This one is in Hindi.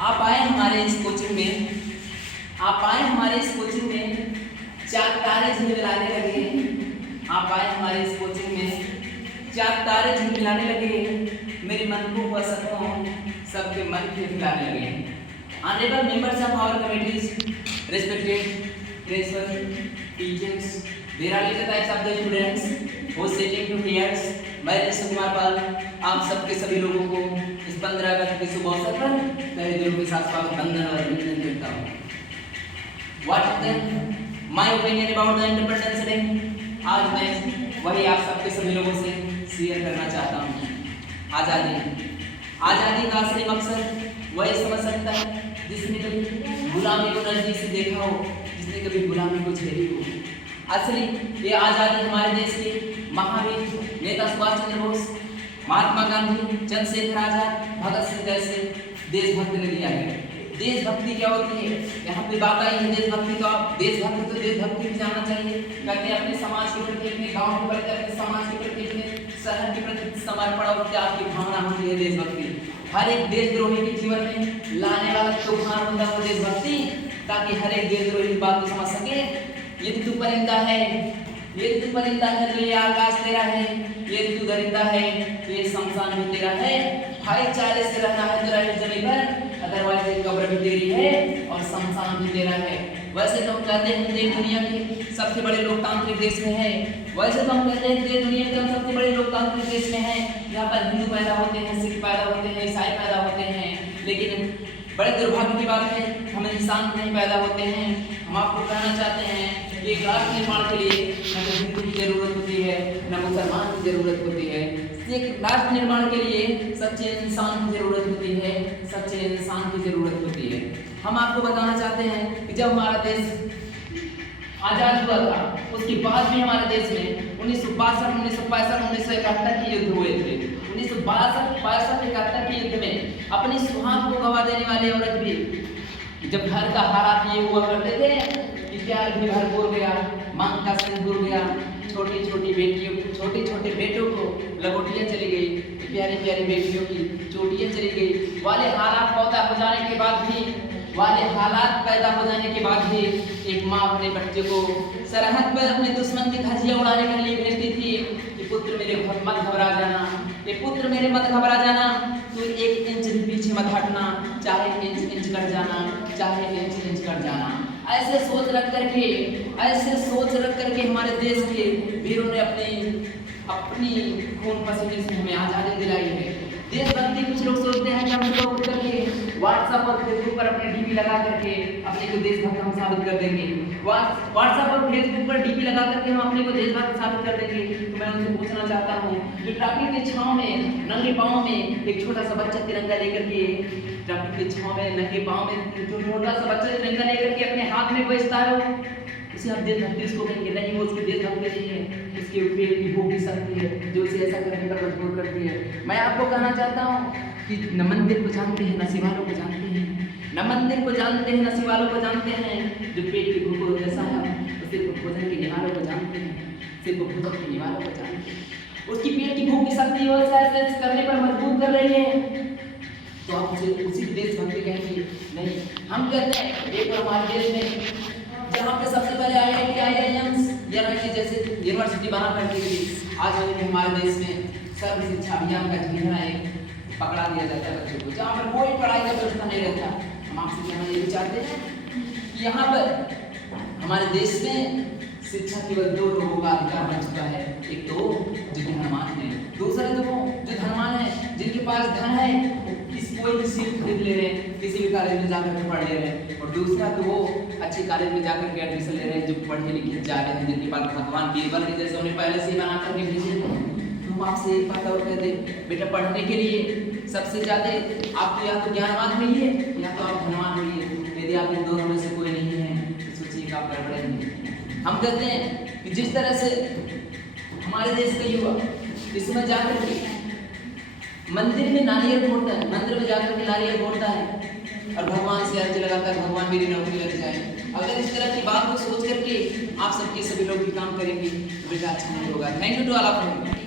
आप आए हमारे इस कोचिंग में, आप आए हमारे इस कोचिंग में, चार तारे झिलमिलाने लगे। आप आए हमारे इस कोचिंग में, चार तारे झिलमिलाने लगे। मेरे मन को हुआ सपनों, सबके मन खिलखिलाने लगे। Honourable members of our committees, respected principal, teachers, there are little types of the students who sitting to here's. मैं ऋषि कुमार पाल आप सबके सभी लोगों को इस 15 अगस्त के शुभ अवसर पर मेरे दिलों के साथ स्वागत वंदन और अभिनंदन करता हूँ। What is my opinion about the Independence Day? आज मैं वही आप सबके सभी लोगों से शेयर करना चाहता हूँ। आज़ादी का असली मकसद वही समझ सकता है जिसने कभी गुलामी को नजदीक से देखा हो, जिसने कभी गुलामी को झेली हो। असली ये आज़ादी हमारे देश के महावीर नेता सुभाष चंद्र बोस, महात्मा गांधी, चंद्रशेखर आजाद, भगत सिंह जैसे देशभक्त ने दिया है। देशभक्ति क्या होती है? यहाँ पे बात आई है देशभक्ति, तो आप देशभक्त तो देशभक्ति भी जानना चाहिए। कहते हैं अपने समाज के प्रति, अपने गांव के प्रति, अपने समाज के प्रति, अपने शहर के प्रति समर्पण और त्याग की भावना होती है देशभक्ति। हर एक देशद्रोही के जीवन में लाने वाला तूफान होता है देशभक्ति, ताकि हर एक देशद्रोही की बात को समझ सके। यदि तू परिंदा है, यदि तू परिंदा है तो ये आकाश तेरा है, यदि तू दरिंदा है तो ये शमशान भी तेरा है। भाईचारे से रहना है तो रहे जमीन पर, अदरवाइज ये कब्र भी तेरी है और शमशान भी तेरा है। वैसे तो हम कहते हैं देश दुनिया के सबसे बड़े लोकतांत्रिक देश में है, वैसे तो हम कहते हैं देश दुनिया के हम सबसे बड़े लोकतांत्रिक देश में है। यहाँ पर हिंदू पैदा होते हैं, सिख पैदा होते हैं, ईसाई पैदा होते हैं, लेकिन बड़े दुर्भाग्य की बात है हम इंसान नहीं पैदा होते हैं। हम आपको कहना चाहते हैं कि राष्ट्र निर्माण के लिए न तो हिंदू की जरूरत होती है, न मुसलमान की जरूरत होती है। एक राष्ट्र निर्माण के लिए सच्चे इंसान की जरूरत होती है, सच्चे इंसान की जरूरत होती है। हम आपको बताना चाहते हैं कि जब हमारा देश आजाद हुआ था, उसके बाद भी हमारे देश में 1962, 1965, 1971 के युद्ध हुए थे। 1962, 65, 71 के युद्ध में अपनी सुहाग को गवा देने वाले औरत भी जब घर का हालात ये हुआ करते थे कि प्यार भी भरपूर गया, मांग का सिंदूर गया, छोटी छोटी बेटियों, छोटे छोटे बेटों को लगोटियाँ चली गई, प्यारी प्यारी बेटियों की चोटियाँ चली गई। वाले हालात पैदा हो जाने के बाद भी, वाले हालात पैदा हो जाने के बाद भी एक माँ अपने बच्चे को सरहद पर अपने दुश्मन की धज्जियाँ उड़ाने के लिए भेजती थी कि पुत्र मेरे मत घबरा जाना, ये पुत्र मेरे मत घबरा जाना, तू 1 इंच भी पीछे मत हटना, चाहे इंच इंच कर जाना, चाहे इंच इंच कर जाना। ऐसे सोच रख करके, ऐसे सोच रख करके हमारे देश के वीरों ने अपनी खून पसीने से हमें आज़ादी दिलाई है। देशभक्ति कुछ लोग सोचते हैं कि हम सुबह उठ करके व्हाट्सएप और फेसबुक पर अपने डीपी लगा करके अपने को देशभक्त हम साबित कर देंगे। व्हाट्सएप और फेसबुक पर डीपी लगा करके हम अपने को देशभक्त साबित कर देंगे। तो मैं उनसे पूछना चाहता हूँ कि ट्रैफिक के छांव में, नंगे पाँव में एक छोटा सा बच्चा तिरंगा लेकर के, ट्रैफिक के छांव में, नंगे पाँव में छोटा सा बच्चा तिरंगा लेकर के अपने हाथ में बेचता है, उसे आप देशभक्ति उसको कहेंगे? नहीं, वो उसकी देशभक्ति नहीं है, उसके पेट की भूख की शक्ति है जो उसे ऐसा करने पर मजबूर करती है। मैं आपको कहना चाहता हूँ कि न मंदिर को जानते हैं, न शिवालों को जानते हैं, न मंदिर को जानते हैं, न शिवालों को जानते हैं। जो पेट की भूख जैसा है वो सिर्फ भोजन के निवालों को जानते हैं, सिर्फ भोजन के निवालों को जानते हैं। उसकी पेट की भूख की शक्ति वो ऐसा करने पर मजबूर कर रही है, तो आप उसे उसी देशभक्ति कहेंगे? नहीं, हम कहते हैं एक हमारे देश में जहाँ पे सबसे पहले IIT, IIMs या जैसे यूनिवर्सिटी बना करती थी, आज हमारे देश में सर्व शिक्षा अभियान का झंडा एक पकड़ा दिया जाता है बच्चों को, जहाँ पर कोई पढ़ाई का व्यवस्था नहीं रहता। हम आपसे कहना ये भी चाहते हैं कि यहाँ पर हमारे देश में शिक्षा केवल 2 लोगों का अधिकार बन चुका है। एक तो जो धनवान है, दूसरा तो वो जो धनवान है, जिनके पास धन है, कोई भी सीट खरीद ले रहे हैं, किसी भी कॉलेज में जाकर के पढ़ ले रहे हैं, और दूसरा तो वो अच्छे कॉलेज में जाकर के एडमिशन ले रहे हैं जो पढ़े लिखे जा रहे हैं, जिनके पास भगवान बीरबल के जैसे उन्हें पहले से ही बना करके भेजे। तो हम आपसे एक बात और कहते हैं, बेटा पढ़ने के लिए सबसे ज़्यादा आप तो या तो ज्ञानवान होइए या तो आप धनवान होइए। यदि आप इन दोनों में से कोई नहीं है तो सोचिए आप गड़बड़े नहीं। हम कहते हैं कि जिस तरह से हमारे देश का युवा इसमें जाकर के मंदिर में नारियल फोड़ता है, मंदिर में जाकर के नारियल फोड़ता है और भगवान से अर्जी लगाता है भगवान मेरी नौकरी लग जाए। अगर इस तरह की बात को सोच करके आप सबके सभी लोग भी काम करेंगे तो बेटा अच्छा नहीं होगा। Thank you to all of you.